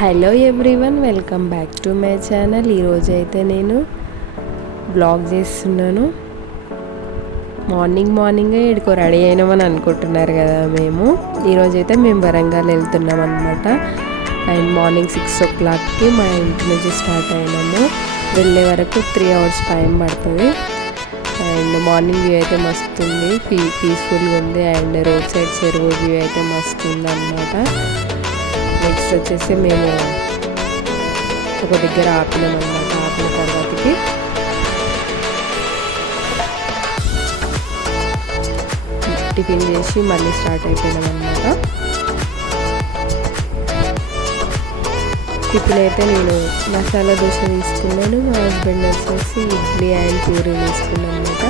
Hello everyone welcome back to my channel. ఈరోజు అయితే నేను బ్లాగ్ చేస్తున్నాను. మార్నింగ్ మార్నింగే ఇక్కడికి రెడీ అయినామని అనుకుంటున్నారు కదా మేము. ఈరోజు అయితే మేము వరంగల్ వెళ్తున్నాం అనమాట అండ్ మార్నింగ్ సిక్స్ ఓ క్లాక్కి మా ఇంటి నుంచి స్టార్ట్ అయినాము. వెళ్ళే వరకు త్రీ అవర్స్ టైం పడుతుంది. అండ్ మార్నింగ్ వ్యూ అయితే మస్తు ఉంది పీ పీస్ఫుల్గా ఉంది. అండ్ రోడ్ సైడ్ చెరువు వ్యూ అయితే మస్తు ఉంది అనమాట నెక్స్ట్ వచ్చేసి మేము ఒక దగ్గర ఆపినామన్నమాట. ఆపిన తర్వాతకి టిఫిన్ చేసి మళ్ళీ స్టార్ట్ అయిపోయినామన్నమాట. టిఫిన్ అయితే నేను మసాలా దోశ తీసుకున్నాను మా హస్బెండ్ వచ్చేసి ఇడ్లీ అండ్ పూరి తీసుకున్నాను అనమాట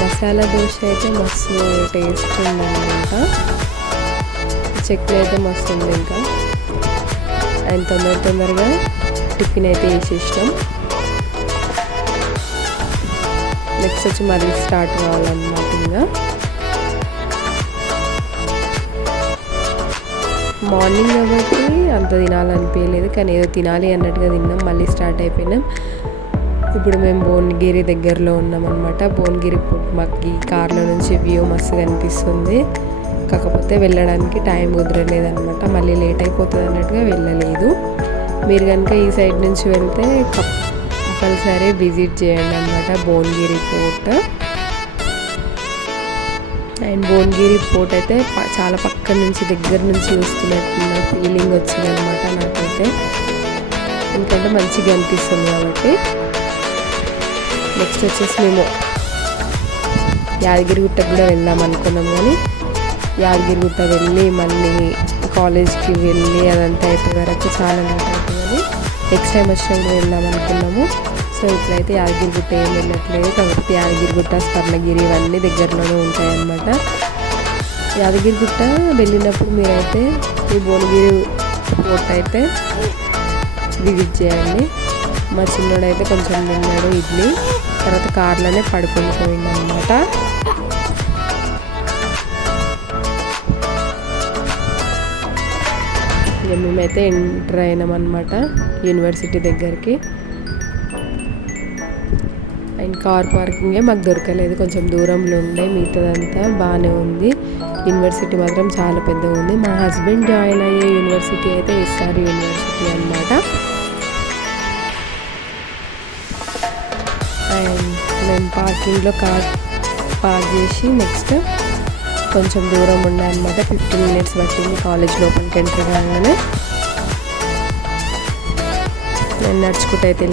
మసాలా దోశ అయితే మస్తు టేస్ట్ ఉందన్నమాట. చట్నీ అయితే మస్తు ఉంది ఇంకా. అండ్ తొందర తొందరగా టిఫిన్ అయితే వేసేసినాం నెక్స్ట్ వచ్చి మళ్ళీ స్టార్ట్ కావాలన్నమాట ఇంకా మార్నింగ్ కాబట్టి అంత తినాలనిపించలేదు కానీ ఏదో తినాలి అన్నట్టుగా తిన్నాం. మళ్ళీ స్టార్ట్ అయిపోయినాం. ఇప్పుడు మేము భువనగిరి దగ్గరలో ఉన్నాం అనమాట భువనగిరి మాకు ఈ కార్లో నుంచి వ్యూ మస్తు కనిపిస్తుంది. కాకపోతే వెళ్ళడానికి టైం కుదరలేదనమాట మళ్ళీ లేట్ అయిపోతుంది అన్నట్టుగా వెళ్ళలేదు. మీరు కనుక ఈ సైడ్ నుంచి వెళ్తే కంపల్సరీ విజిట్ చేయండి అనమాట Bhuvanagiri fort and Bhuvanagiri fort అయితే చాలా పక్క నుంచి దగ్గర నుంచి చూస్తున్నట్టున్న ఫీలింగ్ వచ్చింది అనమాట నాకైతే. ఎందుకంటే మంచిగా అనిపిస్తుంది కాబట్టి. నెక్స్ట్ వచ్చేసి మేము యాదగిరిగుట్టకు కూడా వెళ్దాం అనుకున్నాం కానీ యాదగిరిగుట్ట వెళ్ళి మళ్ళీ కాలేజ్కి వెళ్ళి అదంతా అయిపోయే వరకు చాలా లేట్ అవుతుందని నెక్స్ట్ టైం వచ్చినప్పుడు వెళ్దాం అనుకున్నాము. సో ఇట్లయితే యాదగిరిగుట్ట ఏం వెళ్ళట్లేదు కాబట్టి యాదగిరిగుట్ట స్వర్ణగిరి ఇవన్నీ దగ్గరలోనే ఉంటాయన్నమాట. యాదగిరిగుట్ట వెళ్ళినప్పుడు మీరైతే ఈ భువనగిరి ఫోర్ట్ అయితే విజిట్ చేయండి. మా చిన్నోడైతే కొంచెం తిన్నాడు ఇడ్లీ. తర్వాత కార్లోనే పడుకొని అనమాట ఇక మేమైతే ఎంటర్ అయినాం అనమాట యూనివర్సిటీ దగ్గరికి. అండ్ కార్ పార్కింగే మాకు దొరకలేదు. కొంచెం దూరంలో ఉండే మిగతాదంతా బాగానే ఉంది. యూనివర్సిటీ మాత్రం చాలా పెద్దగా ఉంది. మా హస్బెండ్ జాయిన్ అయ్యే యూనివర్సిటీ అయితే ఎస్ఆర్ యూనివర్సిటీ అనమాట అండ్ మేము పార్కింగ్లో కార్ పార్క్ చేసి నెక్స్ట్ కొంచెం దూరం ఉండే ఫిఫ్టీన్ మినిట్స్ పట్టింది కాలేజ్ లోపలికి ఎంటర్ కాగానే నేను నడుచుకుంటే అయితే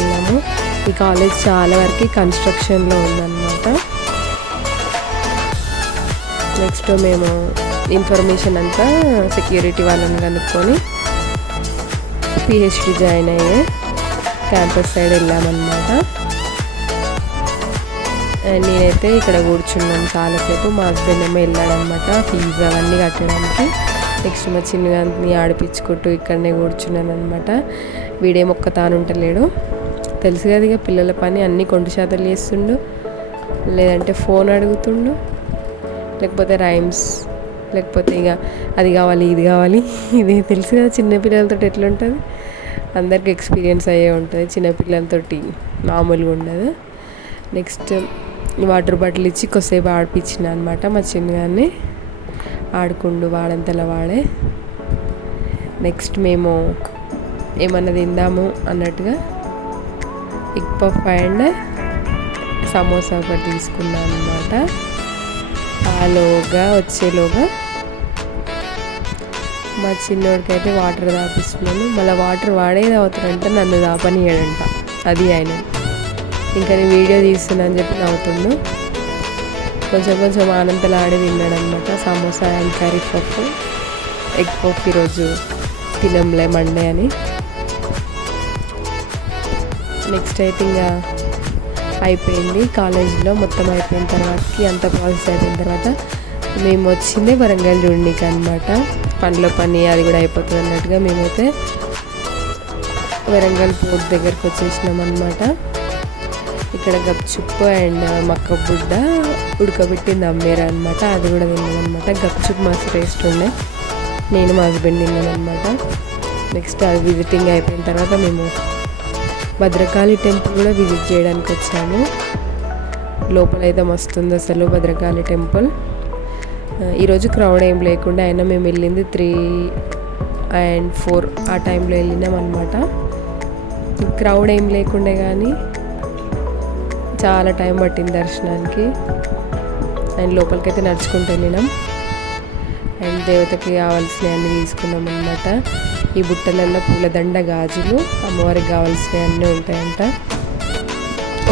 ఈ కాలేజ్ చాలా వరకు కన్స్ట్రక్షన్లో ఉందన్నమాట. నెక్స్ట్ మేము ఇన్ఫర్మేషన్ అంతా సెక్యూరిటీ వాళ్ళని కనుక్కొని పిహెచ్డి జాయిన్ అయ్యే క్యాంపస్ సైడ్ వెళ్ళామన్నమాట. నేనైతే ఇక్కడ కూర్చున్నాను చాలాసేపు. మా హస్బెండ్ ఏమో వెళ్ళాడనమాట ఫీజు అవన్నీ కట్టడానికి. నెక్స్ట్ మా చిన్నగాని ఆడిపించుకుంటూ ఇక్కడనే కూర్చున్నాను అనమాట వీడే మొక్క తాను ఉంటలేడు తెలుసు కదా ఇక పిల్లల పని అన్ని కొంటు శాతం చేస్తుండు. లేదంటే ఫోన్ అడుగుతుండు. లేకపోతే రైమ్స్ లేకపోతే ఇక అది కావాలి ఇది కావాలి. ఇది తెలుసు కదా చిన్నపిల్లలతో ఎట్లుంటుంది? అందరికి ఎక్స్పీరియన్స్ అయ్యే ఉంటుంది. చిన్నపిల్లలతోటి మామూలుగా ఉండదు. నెక్స్ట్ వాటర్ బాటిల్ ఇచ్చి కొద్దిసేపు ఆడిపించిన అనమాట మా చిన్నగాన్ని. ఆడుకుండు వాడంతలా వాడే. నెక్స్ట్ మేము ఏమన్నా తిందాము అన్నట్టుగా ఎగ్ పఫ్ అండ్ సమోసా ఒకటి తీసుకున్నాం అనమాట ఆలోగా వచ్చేలోగా మా చిన్నోడికి అయితే వాటర్ తాపిస్తున్నాను. మళ్ళీ వాటర్ వాడే తాగుతాడంటే నన్ను తాపనియడంట అది ఆయన. ఇంకా నేను వీడియో తీస్తున్నాను చెప్పి నవ్వుతుండు. కొంచెం కొంచెం ఆనందలాడి తిన్నాడు అనమాట సమోసా అండ్ కర్రీ పప్పు. ఎగ్ పప్పు ఈరోజు తినంలే మండే అని. నెక్స్ట్ అయితే ఇంకా అయిపోయింది. కాలేజీలో మొత్తం అయిపోయిన తర్వాతకి అంత ప్రాసెస్ అయిపోయిన తర్వాత మేము వచ్చిందే వరంగల్ చూడడానికి అనమాట పనిలో పని అది కూడా అయిపోతుంది అన్నట్టుగా మేమైతే వరంగల్ పోర్ట్ దగ్గరకు వచ్చేసినాం అనమాట ఇక్కడ గప్చుప్ అండ్ మక్క బుడ్డ ఉడకబెట్టింది అమ్మేరా అనమాట అది కూడా తిన్నామన్నమాట. గప్చుప్ మస్తు టేస్ట్ ఉండే. నేను మా హస్బెండ్ తిన్నాను నెక్స్ట్ అది విజిటింగ్ అయిపోయిన తర్వాత మేము భద్రకాళి టెంపుల్ కూడా విజిట్ చేయడానికి వచ్చాము. లోపలైతే మస్తు ఉంది అసలు భద్రకాళి టెంపుల్ ఈరోజు క్రౌడ్ ఏం లేకుండా అయినా మేము వెళ్ళింది త్రీ అండ్ ఫోర్ ఆ టైంలో వెళ్ళినాం అనమాట క్రౌడ్ ఏం లేకుండే కానీ చాలా టైం పట్టింది దర్శనానికి. అండ్ లోపలికైతే నడుచుకుంటూ వెళ్ళినాం అండ్ దేవతకి కావాల్సినవి అన్నీ తీసుకున్నాం అనమాట ఈ బుట్టలలో పూలదండ గాజులు అమ్మవారికి కావాల్సినవి అన్నీ ఉంటాయంట.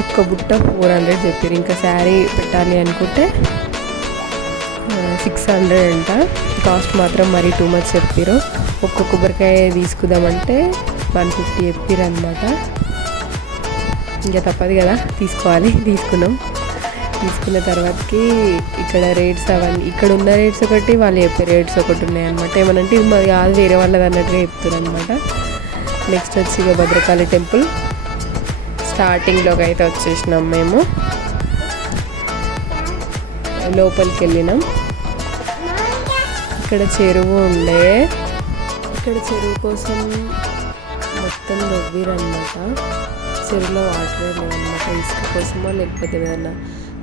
ఒక్క బుట్ట ఫోర్ హండ్రెడ్ చెప్పారు ఇంకా శారీ పెట్టాలి అనుకుంటే సిక్స్ హండ్రెడ్ అంట. కాస్ట్ మాత్రం మరీ టూ మచ్ చెప్పారు ఒక్క కొబ్బరికాయ తీసుకుందామంటే వన్ ఫిఫ్టీ చెప్పారు అనమాట ఇంకా తప్పదు కదా. తీసుకోవాలి తీసుకున్నాం. తీసుకున్న తర్వాతకి ఇక్కడ రేట్స్ అవన్నీ ఇక్కడ ఉన్న రేట్స్ ఒకటి వాళ్ళు చెప్పే రేట్స్ ఒకటి ఉన్నాయి అనమాట ఏమనంటే ఇది మాది కాదు వేరే వాళ్ళది అన్నట్టుగా చెప్తారు అనమాట నెక్స్ట్ వచ్చి ఇక భద్రకాళి టెంపుల్. స్టార్టింగ్లోకి అయితే వచ్చేసినాం మేము. లోపలికి వెళ్ళినాం. ఇక్కడ చెరువు ఉండే ఇక్కడ చెరువు కోసం మొత్తం నవ్విరన్నమాట. చెరువులో వాటర్ లేవన్నమాట ఇసుక కోసమో లేకపోతే ఏదైనా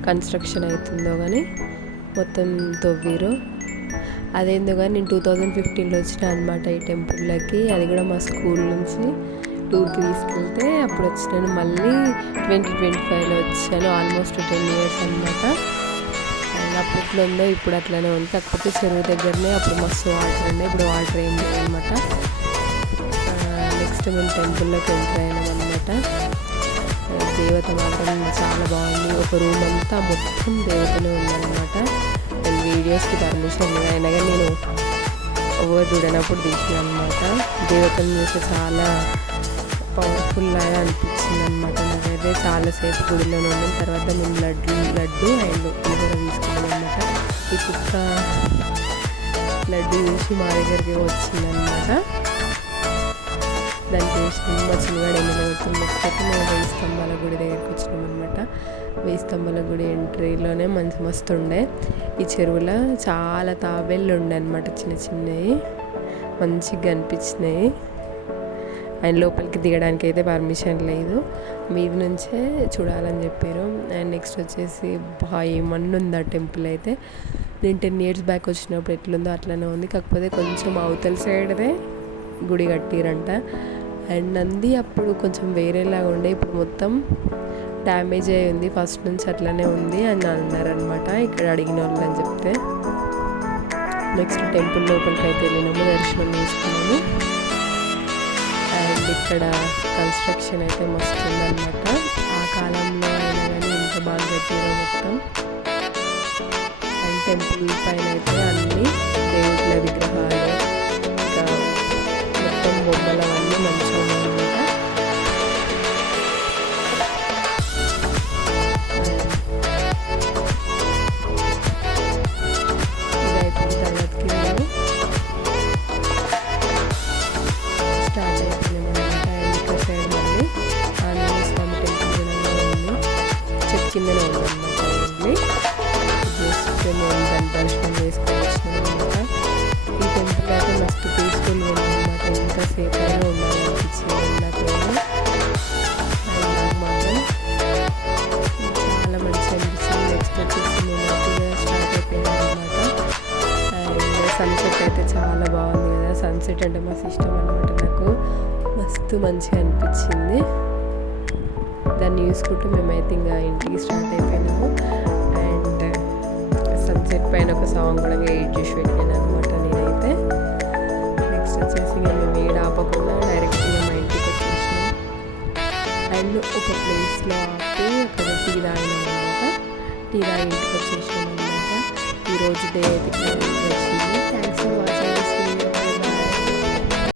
కన్స్ట్రక్షన్ అవుతుందో కానీ మొత్తం తవ్విరు. అదేందో కానీ నేను టూ థౌజండ్ ఫిఫ్టీన్లో వచ్చిన అనమాట ఈ టెంపుల్లోకి అది కూడా మా స్కూల్ నుంచి టూర్కి తీసుకెళ్తే అప్పుడు వచ్చినాను. మళ్ళీ ట్వంటీ ట్వంటీ ఫైవ్లో వచ్చాను. ఆల్మోస్ట్ టెన్ ఇయర్స్ అనమాట అప్పట్లో ఉందో ఇప్పుడు అట్లనే ఉంది. కాకపోతే చెరువు దగ్గరనే అప్పుడు మస్తు వాటర్ ఉండే ఇప్పుడు వాటర్ ఏం లేదనమాట నెక్స్ట్ మేము టెంపుల్లోకి ఎంటర్ అయినాం అనమాట దేవత మాత్రం చాలా బాగుంది. ఒక రూమ్ అంతా మొత్తం దేవతనే ఉందన్నమాట నేను వీడియోస్కి పర్మిషన్ లేదు అయినా కానీ నేను ఎవరు చూడనప్పుడు తీసిన అనమాట దేవతను చూస్తే చాలా పవర్ఫుల్ లాగా అనిపించింది అనమాట నాకైతే చాలాసేపు గుడిలోనే ఉన్నాం తర్వాత మేము లడ్డు లడ్డు అండ్ పులిహోర తీసుకున్నాం అనమాట ఈ కుక్క లడ్డు చూసి మా దగ్గరికి వచ్చిందనమాట దాని టేస్ట్ మా చిన్నవాడు ఎన్నో పెట్టింది మేము వెయ్యి స్తంభాల గుడి దగ్గరికి వచ్చినాం అనమాట వెయ్యి స్తంభాల గుడి ఎంట్రీలోనే మంచి మస్తు ఉండే. ఈ చెరువులో చాలా తాబేళ్ళు ఉండే అనమాట చిన్న చిన్నవి. మంచిగా అనిపించినాయి అండ్ లోపలికి దిగడానికి అయితే పర్మిషన్ లేదు. మీది నుంచే చూడాలని చెప్పారు. అండ్ నెక్స్ట్ వచ్చేసి బా ఏమన్నా ఉంది ఆ టెంపుల్ అయితే. నేను టెన్ ఇయర్స్ బ్యాక్ వచ్చినప్పుడు ఎట్లుందో అట్లనే ఉంది. కాకపోతే కొంచెం అవతల సైడ్దే గుడి కట్టిరంట. అండ్ నంది అప్పుడు కొంచెం వేరేలాగా ఉండే. ఇప్పుడు మొత్తం డ్యామేజ్ అయి ఉంది. ఫస్ట్ నుంచి అట్లనే ఉంది అని అన్నారనమాట ఇక్కడ అడిగిన వాళ్ళు అని చెప్తే. నెక్స్ట్ టెంపుల్ లోపలికి అయితే వెళ్ళినాము. దర్శనం చేసుకున్నాము. అండ్ ఇక్కడ కన్స్ట్రక్షన్ అయితే మస్తు ఉందన్నమాట. ఆ కాలంలో అయినా కానీ ఇంత బాగా కట్టారో మొత్తం. అండ్ టెంపుల్ పైన అయితే అన్ని దేవుళ్ళ విగ్రహాలు. బొమ్మలు అవన్నీ మంచిగా ఉన్నాయన్నమాట స్టార్ట్ అనమాట అండ్ ఇక్కడ సైడ్ మళ్ళీ ఆంజనేయ స్వామి టెంపుల్ ఉంది చెట్టు కిందనే ఉందన్నమాట జస్ట్ మేము దర్శనం చేసుకోవచ్చు ఈ టెంపుల్ అయితే మస్తు పీస్ఫుల్గా ఉందన్నమాట ఎంతసేపు అయినా ఉండాలనిపించింది నాకు అండ్ నాకు మాత్రం చాలా మంచిగా అనిపించింది నెక్స్ట్ వచ్చేసి మేము హ్యాపీగా స్టార్ట్ అయిపోయాం అనమాట అండ్ సన్సెట్ అయితే చాలా బాగుంది కదా సన్సెట్ అంటే మస్తు ఇష్టం అనమాట నాకు మస్తు మంచిగా అనిపించింది దాన్ని చూసుకుంటూ మేమైతే ఇంకా ఇంటికి స్టార్ట్ అయిపోయినాము అండ్ సన్సెట్ పైన ఒక సాంగ్ కూడా ఎడిట్ చేసి పెట్టాను ఒక ప్లేస్లో ఆపి అక్కడ టీ తాగినాం అనమాట టీ తాగి ఇంటికి వచ్చేసినాం అనమాట ఈరోజు డే అయితే